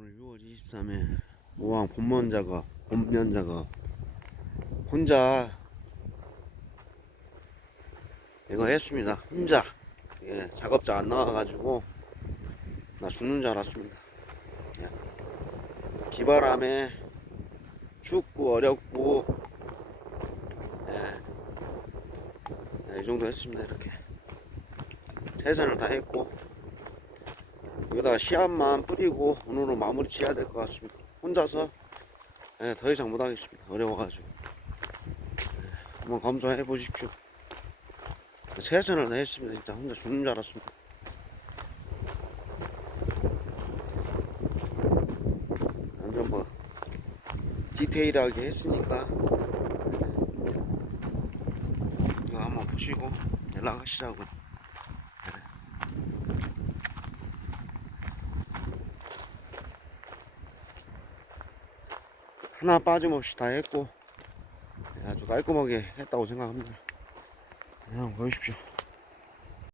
오늘 6월 23일 모항 본면 작업, 본면 작업 혼자 이거 했습니다. 혼자 예, 작업자 안 나와가지고 나 죽는 줄 알았습니다. 예. 비바람에 춥고 어렵고 예. 네, 이 정도 했습니다. 이렇게 최선을 다 했고 여기다가 씨앗만 뿌리고 오늘은 마무리 지어야 될 것 같습니다. 혼자서 예, 더 이상 못하겠습니다. 어려워가지고 예, 한번 검토해 보십시오. 최선을 다했습니다. 진짜 혼자 죽는 줄 알았습니다. 완전 뭐 디테일하게 했으니까 이거 한번 보시고 연락하시라고. 하나 빠짐없이 다 했고 아주 깔끔하게 했다고 생각합니다. 그냥 보십시오.